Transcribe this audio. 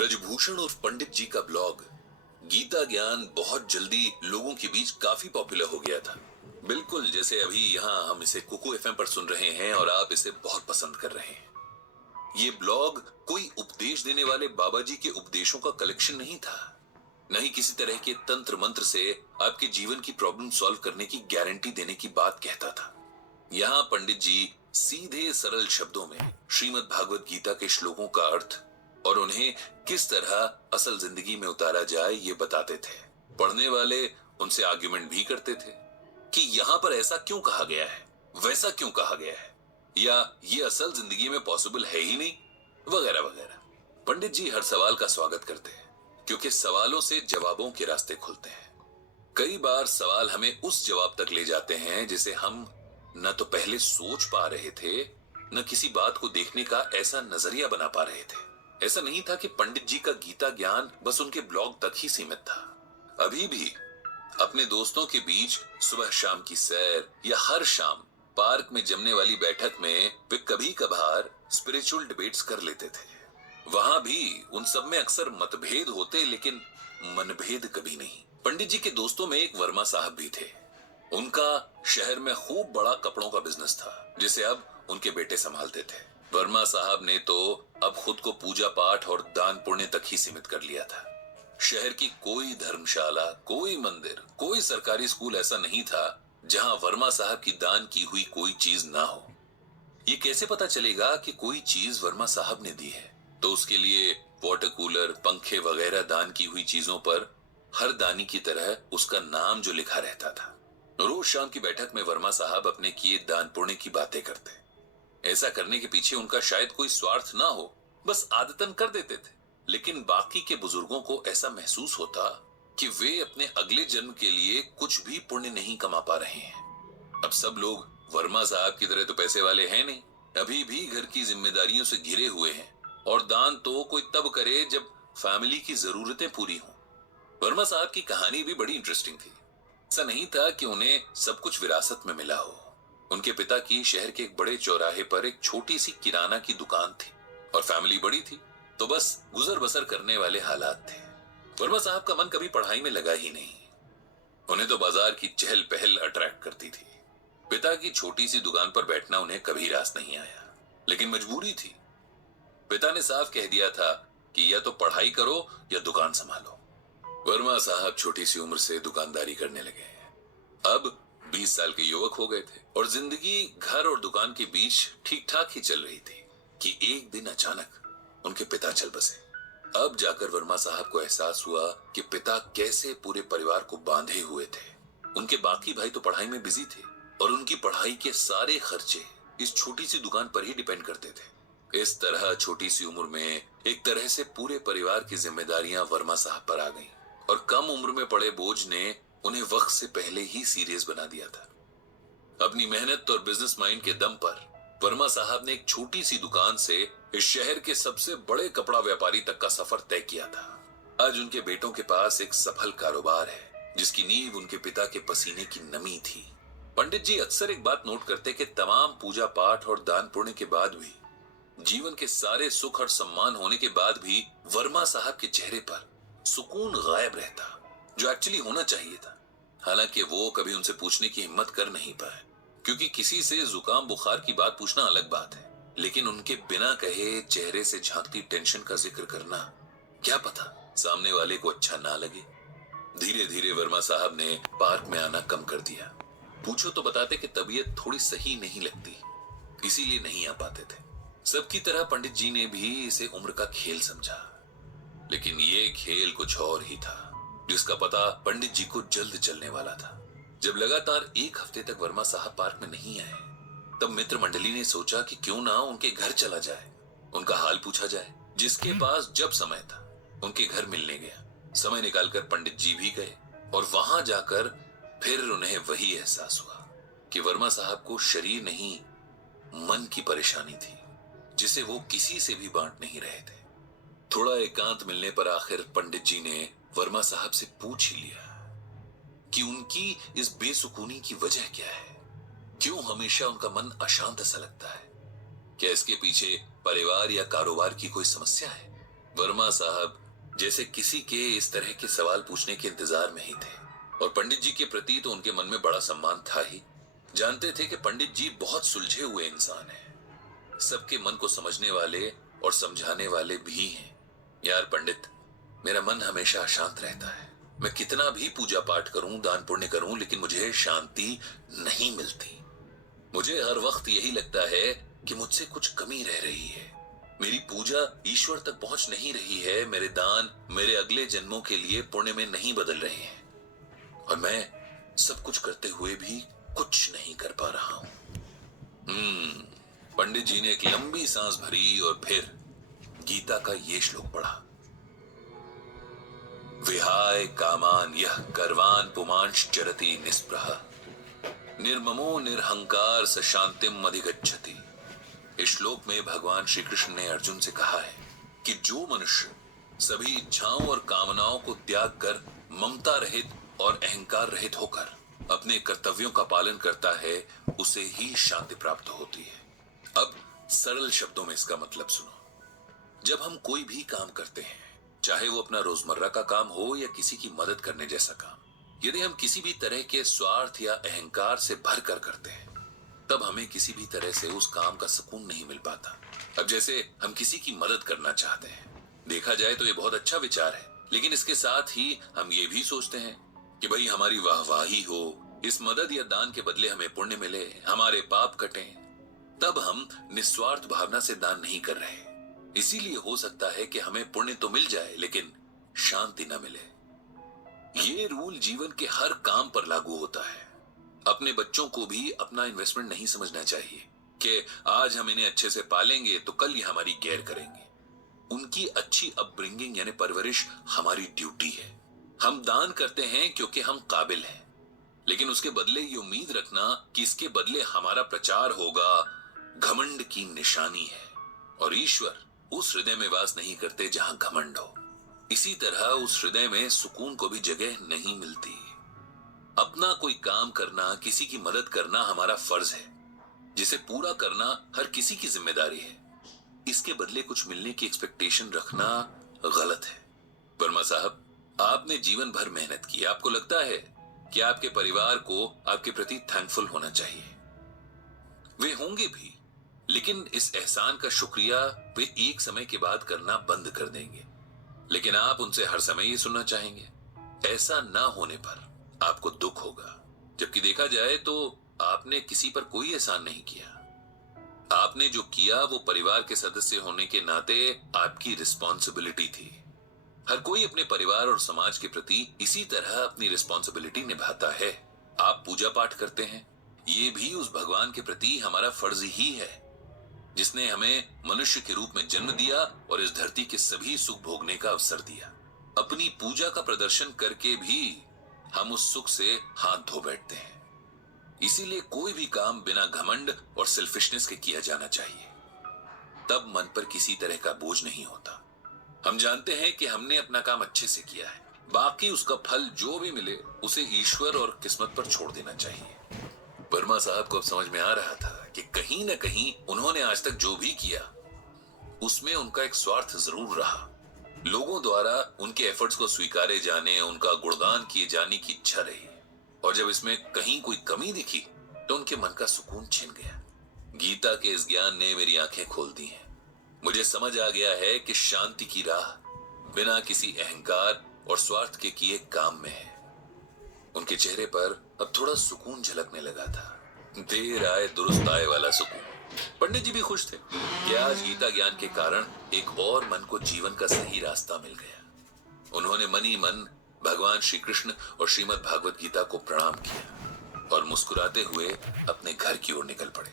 ब्रजभूषण उर्फ पंडित जी का ब्लॉग गीता ज्ञान बहुत जल्दी लोगों के बीच काफी पॉपुलर हो गया था। बिल्कुल जैसे अभी यहाँ हम इसे कुकू एफएम पर सुन रहे हैं और आप इसे बहुत पसंद कर रहे हैं। ये ब्लॉग कोई उपदेश देने वाले बाबा जी के उपदेशों का कलेक्शन नहीं था, न ही किसी तरह के तंत्र मंत्र से आपके जीवन की प्रॉब्लम सॉल्व करने की गारंटी देने की बात कहता था। यहाँ पंडित जी सीधे सरल शब्दों में श्रीमद् भागवत गीता के श्लोकों का अर्थ और उन्हें किस तरह असल जिंदगी में उतारा जाए ये बताते थे। पढ़ने वाले उनसे आर्ग्यूमेंट भी करते थे कि यहाँ पर ऐसा क्यों कहा गया है, वैसा क्यों कहा गया है, या ये असल जिंदगी में पॉसिबल है ही नहीं, वगैरह वगैरह। पंडित जी हर सवाल का स्वागत करते हैं क्योंकि सवालों से जवाबों के रास्ते खुलते हैं। कई बार सवाल हमें उस जवाब तक ले जाते हैं जिसे हम न तो पहले सोच पा रहे थे, न किसी बात को देखने का ऐसा नजरिया बना पा रहे थे। ऐसा नहीं था कि पंडित जी का गीता ज्ञान बस उनके ब्लॉग तक ही सीमित था। अभी भी अपने दोस्तों के बीच सुबह शाम की सैर या हर शाम पार्क में जमने वाली बैठक में वे कभी कभार स्पिरिचुअल डिबेट्स कर लेते थे। वहां भी उन सब में अक्सर मतभेद होते, लेकिन मनभेद कभी नहीं। पंडित जी के दोस्तों में एक वर्मा साहब भी थे। उनका शहर में खूब बड़ा कपड़ों का बिजनेस था जिसे अब उनके बेटे संभालते थे। वर्मा साहब ने तो अब खुद को पूजा पाठ और दान पुण्य तक ही सीमित कर लिया था। शहर की कोई धर्मशाला, कोई मंदिर, कोई सरकारी स्कूल ऐसा नहीं था जहां वर्मा साहब की दान की हुई कोई चीज ना हो। ये कैसे पता चलेगा कि कोई चीज वर्मा साहब ने दी है? तो उसके लिए वाटर कूलर, पंखे वगैरह दान की हुई चीजों पर हर दानी की तरह उसका नाम जो लिखा रहता था। रोज शाम की बैठक में वर्मा साहब अपने किए दान पुण्य की बातें करते। ऐसा करने के पीछे उनका शायद कोई स्वार्थ ना हो, बस आदतन कर देते थे। लेकिन बाकी के बुजुर्गों को ऐसा महसूस होता कि वे अपने अगले जन्म के लिए कुछ भी पुण्य नहीं कमा पा रहे हैं। अब सब लोग वर्मा साहब की तरह तो पैसे वाले हैं नहीं, अभी भी घर की जिम्मेदारियों से घिरे हुए हैं, और दान तो कोई तब करे जब फैमिली की जरूरतें पूरी हों। वर्मा साहब की कहानी भी बड़ी इंटरेस्टिंग थी। ऐसा नहीं था कि उन्हें सब कुछ विरासत में मिला हो। उनके पिता की शहर के एक बड़े चौराहे पर एक छोटी सी किराना की दुकान थी और फैमिली बड़ी थी, तो बस गुजर बसर करने वाले हालात थे। वर्मा साहब का मन कभी पढ़ाई में लगा ही नहीं। उन्हें तो बाजार की चहल पहल अट्रैक्ट करती थी। पिता की छोटी सी दुकान पर बैठना उन्हें कभी रास नहीं आया, लेकिन मजबूरी थी। पिता ने साफ कह दिया था कि या तो पढ़ाई करो या दुकान संभालो। वर्मा साहब छोटी सी उम्र से दुकानदारी करने लगे। अब 20 साल के युवक हो गए थे और जिंदगी घर और दुकान के बीच ठीक ठाक ही चल रही थी कि एक दिन अचानक उनके पिता चल बसे। अब जाकर वर्मा साहब को एहसास हुआ कि पिता कैसे पूरे परिवार को बांधे हुए थे। उनके बाकी भाई तो पढ़ाई में बिजी थे और उनकी पढ़ाई के सारे खर्चे इस छोटी सी दुकान पर ही डिपेंड करते थे। इस तरह छोटी सी उम्र में एक तरह से पूरे परिवार की जिम्मेदारियां वर्मा साहब पर आ गईं और कम उम्र में पड़े बोझ ने उन्हें वक्त से पहले ही सीरियस बना दिया था। अपनी मेहनत और बिजनेस माइंड के दम पर वर्मा साहब ने एक छोटी सी दुकान से इस शहर के सबसे बड़े कपड़ा व्यापारी तक का सफर तय किया था। आज उनके बेटों के पास एक सफल कारोबार है जिसकी नींव उनके पिता के पसीने की नमी थी। पंडित जी अक्सर एक बात नोट करते कि तमाम पूजा पाठ और दान पुण्य के बाद भी, जीवन के सारे सुख और सम्मान होने के बाद भी वर्मा साहब के चेहरे पर सुकून गायब रहता, जो एक्चुअली होना चाहिए था। हालांकि वो कभी उनसे पूछने की हिम्मत कर नहीं पाए, क्योंकि किसी से जुकाम बुखार की बात पूछना अलग बात है, लेकिन उनके बिना कहे चेहरे से झांकती टेंशन का जिक्र करना, क्या पता सामने वाले को अच्छा ना लगे। धीरे धीरे वर्मा साहब ने पार्क में आना कम कर दिया। पूछो तो बताते कि तबीयत थोड़ी सही नहीं लगती, इसीलिए नहीं आ पाते थे। सबकी तरह पंडित जी ने भी इसे उम्र का खेल समझा, लेकिन ये खेल कुछ और ही था जिसका पता पंडित जी को जल्द चलने वाला था। जब लगातार एक हफ्ते तक वर्मा साहब पार्क में नहीं आए, तब मित्र मंडली ने सोचा कि क्यों ना उनके घर चला जाए, उनका हाल पूछा जाए। जिसके पास जब समय था उनके घर मिलने गया। समय निकालकर पंडित जी भी गए और वहां जाकर फिर उन्हें वही एहसास हुआ कि वर्मा साहब को शरीर नहीं, मन की परेशानी थी जिसे वो किसी से भी बांट नहीं रहे थे। थोड़ा एकांत मिलने पर आखिर पंडित जी ने वर्मा साहब से पूछ ही लिया कि उनकी इस बेसुकूनी की वजह क्या है, क्यों हमेशा उनका मन अशांत सा लगता है। क्या इसके पीछे परिवार या कारोबार की कोई समस्या है? वर्मा साहब जैसे किसी के इस तरह के सवाल पूछने के इंतजार में ही थे, और पंडित जी के प्रति तो उनके मन में बड़ा सम्मान था ही। जानते थे कि पंडित जी बहुत सुलझे हुए इंसान हैं, सबके मन को समझने वाले और समझाने वाले भी हैं। यार पंडित, मेरा मन हमेशा अशांत रहता है। मैं कितना भी पूजा पाठ करूं, दान पुण्य करूं, लेकिन मुझे शांति नहीं मिलती। मुझे हर वक्त यही लगता है कि मुझसे कुछ कमी रह रही है। मेरी पूजा ईश्वर तक पहुंच नहीं रही है, मेरे दान मेरे अगले जन्मों के लिए पुण्य में नहीं बदल रहे हैं, और मैं सब कुछ करते हुए भी कुछ नहीं कर पा रहा हूं। पंडित जी ने एक लंबी सांस भरी और फिर गीता का ये श्लोक पढ़ा। विहाय कामान यह कर्वान पुमांश चरति निस्पृह निर्ममो निरहंकार स शांतिम अधिगच्छति। इस श्लोक में भगवान श्री कृष्ण ने अर्जुन से कहा है कि जो मनुष्य सभी इच्छाओं और कामनाओं को त्याग कर ममता रहित और अहंकार रहित होकर अपने कर्तव्यों का पालन करता है, उसे ही शांति प्राप्त होती है। अब सरल शब्दों में इसका मतलब सुनो। जब हम कोई भी काम करते हैं, चाहे वो अपना रोजमर्रा का काम हो या किसी की मदद करने जैसा काम, यदि हम किसी भी तरह के स्वार्थ या अहंकार से भर कर करते हैं, तब हमें किसी भी तरह से उस काम का सुकून नहीं मिल पाता। अब जैसे हम किसी की मदद करना चाहते हैं, देखा जाए तो ये बहुत अच्छा विचार है, लेकिन इसके साथ ही हम ये भी सोचते हैं कि भाई हमारी वाहवाही हो, इस मदद या दान के बदले हमें पुण्य मिले, हमारे पाप कटें। तब हम निस्वार्थ भावना से दान नहीं कर रहे। इसीलिए हो सकता है कि हमें पुण्य तो मिल जाए लेकिन शांति न मिले। ये रूल जीवन के हर काम पर लागू होता है। अपने बच्चों को भी अपना इन्वेस्टमेंट नहीं समझना चाहिए कि आज हम इन्हें अच्छे से पालेंगे तो कल ये हमारी केयर करेंगे। उनकी अच्छी अपब्रिंगिंग यानी परवरिश हमारी ड्यूटी है। हम दान करते हैं क्योंकि हम काबिल हैं, लेकिन उसके बदले ये उम्मीद रखना कि इसके बदले हमारा प्रचार होगा, घमंड की निशानी है। और ईश्वर उस हृदय में वास नहीं करते जहां घमंड हो। इसी तरह उस हृदय में सुकून को भी जगह नहीं मिलती। अपना कोई काम करना, किसी की मदद करना हमारा फर्ज है, जिसे पूरा करना हर किसी की जिम्मेदारी है। इसके बदले कुछ मिलने की एक्सपेक्टेशन रखना गलत है। वर्मा साहब, आपने जीवन भर मेहनत की, आपको लगता है कि आपके परिवार को आपके प्रति थैंकफुल होना चाहिए। वे होंगे भी, लेकिन इस एहसान का शुक्रिया वे एक समय के बाद करना बंद कर देंगे। लेकिन आप उनसे हर समय ये सुनना चाहेंगे। ऐसा ना होने पर आपको दुख होगा, जबकि देखा जाए तो आपने किसी पर कोई एहसान नहीं किया। आपने जो किया वो परिवार के सदस्य होने के नाते आपकी रिस्पॉन्सिबिलिटी थी। हर कोई अपने परिवार और समाज के प्रति इसी तरह अपनी रिस्पॉन्सिबिलिटी निभाता है। आप पूजा पाठ करते हैं, ये भी उस भगवान के प्रति हमारा फर्ज ही है, जिसने हमें मनुष्य के रूप में जन्म दिया और इस धरती के सभी सुख भोगने का अवसर दिया। अपनी पूजा का प्रदर्शन करके भी हम उस सुख से हाथ धो बैठते हैं। इसीलिए कोई भी काम बिना घमंड और सेल्फिशनेस के किया जाना चाहिए, तब मन पर किसी तरह का बोझ नहीं होता। हम जानते हैं कि हमने अपना काम अच्छे से किया है, बाकी उसका फल जो भी मिले उसे ईश्वर और किस्मत पर छोड़ देना चाहिए। वर्मा साहब को अब समझ में आ रहा था कि कहीं न कहीं उन्होंने आज तक जो भी किया उसमें उनका एक स्वार्थ जरूर रहा। लोगों द्वारा उनके एफर्ट्स को स्वीकारे जाने, उनका गुणगान किए जाने की इच्छा रही, और जब इसमें कहीं कोई कमी दिखी तो उनके मन का सुकून छिन गया। गीता के इस ज्ञान ने मेरी आंखें खोल दी हैं। मुझे समझ आ गया है कि शांति की राह बिना किसी अहंकार और स्वार्थ के किए काम में है। उनके चेहरे पर अब थोड़ा सुकून झलकने लगा था, देर आए दुरुस्त आए वाला सुकून। पंडित जी भी खुश थे कि आज गीता ज्ञान के कारण एक और मन को जीवन का सही रास्ता मिल गया। उन्होंने मन ही मन भगवान श्री कृष्ण और श्रीमद् भागवत गीता को प्रणाम किया और मुस्कुराते हुए अपने घर की ओर निकल पड़े।